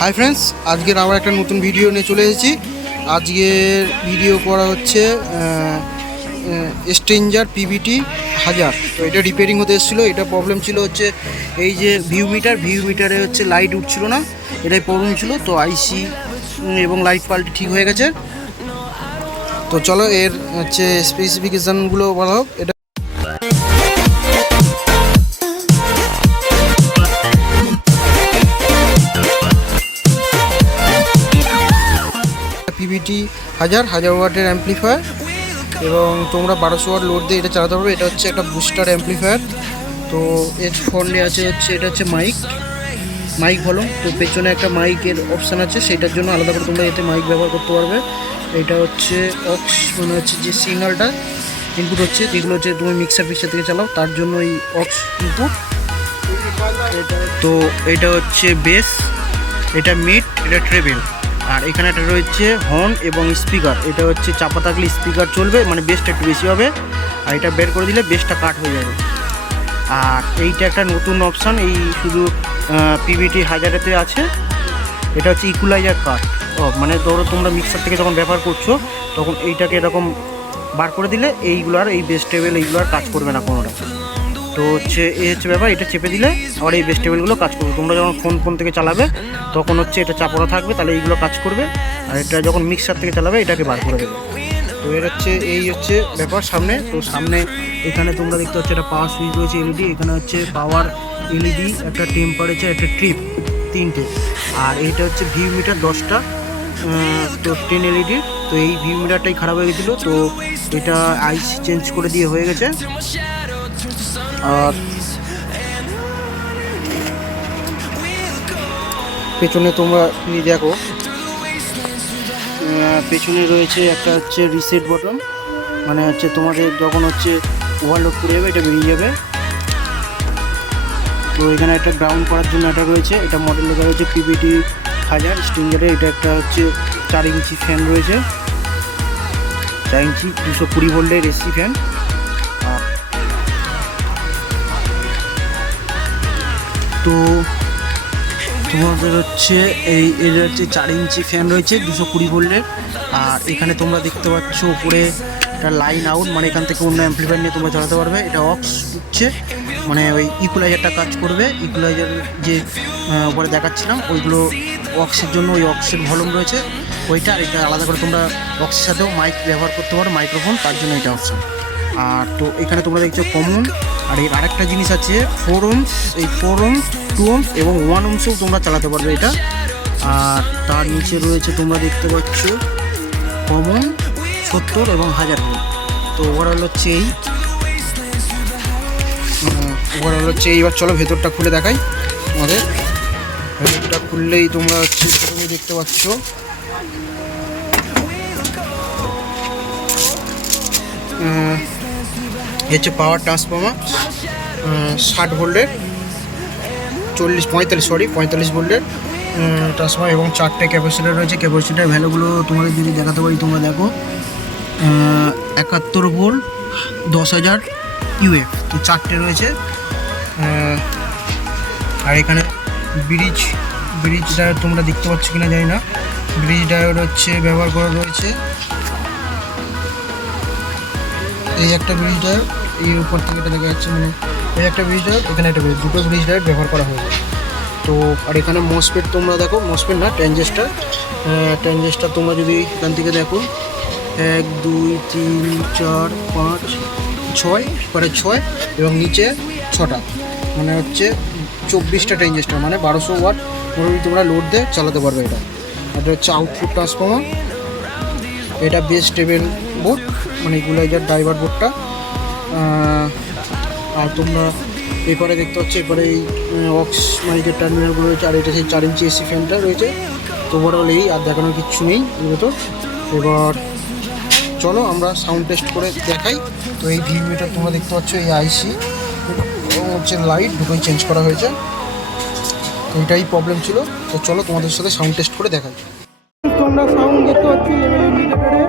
Hi friends, আজকের আবার একটা নতুন ভিডিও নিয়ে চলে এসেছি। আজকের ভিডিও করা হচ্ছে স্ট্রেঞ্জার PBT1000। তো এটা রিপেয়ারিং হতে এসেছিলো। এটা প্রবলেম ছিল হচ্ছে এই যে ভিউ মিটারে হচ্ছে লাইট উঠছিল না, এটাই প্রবলেম ছিল। তো আইসি এবং লাইট পাল্টে ঠিক হয়ে গেছে। তো চলো এর হচ্ছে স্পেসিফিকেশানগুলো বলা হোক। এটা PBT1000 ওয়াটের অ্যাম্পলিফায়ার এবং তোমরা 1200 ওয়াট লোড দিয়ে এটা চালাতে পারবে। এটা হচ্ছে একটা বুস্টার অ্যাম্পলিফায়ার। তো এর ফ্রন্টে আছে হচ্ছে এটা হচ্ছে মাইক ভলিউম। তো পেছনে একটা মাইকের অপশান আছে, সেটার জন্য আলাদা করে তোমরা এতে মাইক ব্যবহার করতে পারবে। এটা হচ্ছে অক্স, মানে হচ্ছে যে সিগন্যালটা ইনপুট হচ্ছে, যেগুলো হচ্ছে তুমি মিক্সার থেকে চালাও, তার জন্য এই অক্স ইনপুট। তো এটা হচ্ছে বেস, এটা মিড, এটা ট্রেবেল। আর এখানে একটা রয়েছে হর্ন এবং স্পিকার। এটা হচ্ছে চাপা থাকলে স্পিকার চলবে, মানে বেসটা একটু বেশি হবে, আর এটা বের করে দিলে বেসটা কাট হয়ে যাবে। আর এইটা একটা নতুন অপশান, এই শুধু PBT1000-এতে আছে। এটা হচ্ছে ইকুয়ালাইজার কাট। মানে ধরো তোমরা মিক্সার থেকে যখন ব্যবহার করছো তখন এইটাকে এরকম বার করে দিলে এইগুলো আর এই বেস টেবিল এইগুলো আর কাজ করবে না কোনোটা। তো হচ্ছে এই হচ্ছে ব্যাপার, এটা চেপে দিলে আবার এই বেস টেবিলগুলো কাজ করবে। তোমরা যখন ফোন থেকে চালাবে তখন হচ্ছে এটা চাপানো থাকবে, তাহলে এইগুলো কাজ করবে। আর এটা যখন মিক্সার থেকে চালাবে এটাকে বার করে দেবে। তো এর হচ্ছে এই হচ্ছে ব্যাপার সামনে। তো সামনে এখানে তোমরা দেখতে পাচ্ছ একটা পাওয়ার সুইচ রয়েছে এলইডি। এখানে হচ্ছে পাওয়ার এলইডি, একটা টেম্পারেচার, একটা ট্রিপ, তিনটে। আর এইটা হচ্ছে ভিউ মিটার 10টা, তো 10 এলইডি। তো এই ভিউ মিটারটাই খারাপ হয়ে গেছিলো, তো এটা আইসি চেঞ্জ করে দিয়ে হয়ে গেছে। আর পেছনে তোমরা দেখো, পেছনে রয়েছে একটা হচ্ছে রিসেট বটন, মানে হচ্ছে তোমাদের যখন হচ্ছে ওভারলোড করে যাবে এটা বেরিয়ে যাবে। তো এখানে একটা গ্রাউন্ড করার জন্য একটা রয়েছে, এটা মডেল লেখা রয়েছে PBT1000 স্ট্রিঞ্জারে। এটা একটা হচ্ছে 4 ইঞ্চি ফ্যান রয়েছে, 4 ইঞ্চি 220 ভোল্টের এসি ফ্যান। তো তোমাদের হচ্ছে এর হচ্ছে 4 ইঞ্চি ফ্যান রয়েছে 220 ভোল্টের। আর এখানে তোমরা দেখতে পাচ্ছ উপরে একটা লাইন আউট, মানে এখান থেকে অন্য অ্যাম্পলিফায়ার নিয়ে তোমরা চালাতে পারবে। এটা অক্স হচ্ছে, মানে ওই ইকুয়ালাইজারটা কাজ করবে। ইকুয়ালাইজার যে উপরে দেখাচ্ছিলাম ওইগুলো অক্সের জন্য, ওই অক্সের ভলিউম রয়েছে ওইটা। আর এটা আলাদা করে তোমরা অক্সের সাথেও মাইক ব্যবহার করতে পারো, মাইক্রোফোন, তার জন্য এটা অপশান। আর তো এখানে তোমরা দেখছো কমন। আর এর আরেকটা জিনিস আছে 4 ohms, এই 4 ohms, 2 ohms এবং 1 ohmসও তোমরা চালাতে পারবে এটা। আর তার নিচে রয়েছে তোমরা দেখতে পাচ্ছ কমন, 70 এবং 1000 ভোল্ট। তো ওভারঅল হচ্ছে এইবার চলো ভেতরটা খুলে দেখাই আমাদের। ভেতরটা খুললেই তোমরা হচ্ছে প্রথমে দেখতে পাচ্ছ হচ্ছে পাওয়ার ট্রান্সফর্মার 60 ভোল্টের, 45 ভোল্টের ট্রান্সফর্মার এবং 4টে ক্যাপাসিটার রয়েছে। ক্যাপাসিটার ভ্যালুগুলো তোমাদের যদি দেখাতে পারি, তোমরা দেখো 71 ভোল্ট, 10,000 UF, তো 4টে রয়েছে। আর এখানে ব্রিজ ডায়োড তোমরা দেখতে পাচ্ছ কিনা জানি না, ব্রিজ ডায়োড হচ্ছে ব্যবহার করা রয়েছে। এই একটা ব্রিজ ডায়োড, এই উপর থেকে এটা দেখা যাচ্ছে, মানে এই একটা ব্রিজ ডায়োড, এখানে একটা দুটো ব্রিজ ডায়োড ব্যবহার করা হয়েছে। তো আর এখানে মসফেট তোমরা দেখো, মসফেট না ট্রানজিস্টার তোমরা যদি এখান থেকে দেখো 1 2 3 4 5 6 পরে 6 এবং নিচে 6টা, মানে হচ্ছে 24টা ট্রানজিস্টার, মানে 1200 ওয়াট তোমরা লোড দিয়ে চালাতে পারবে এটা। এটা হচ্ছে আউটপুট ট্রান্সফর্মার, এটা বেস টেবিল বোর্ড, মানে ইকুয়ালাইজার ড্রাইভার বোর্ডটা। আর তোমরা এরপরে দেখতে পাচ্ছ এরপরে এই অক্স মাইকের টার্মিনালগুলো রয়েছে। আর এটা সেই 4 ইঞ্চি এসি ফ্যানটা রয়েছে। তো ওভারঅল এই আর দেখানোর কিচ্ছু নেই তো। এবার চলো আমরা সাউন্ড টেস্ট করে দেখাই। তো এই ভিউ মিটার তোমরা দেখতে পাচ্ছ, এই আইসি এবং হচ্ছে লাইট দুটোই চেঞ্জ করা হয়েছে। তো এটাই প্রবলেম ছিল। তো চলো তোমাদের সাথে সাউন্ড টেস্ট করে দেখাই। তোমরা সাউন্ড দেখতে পাচ্ছ লেভেল ইন্ডিকেটরে।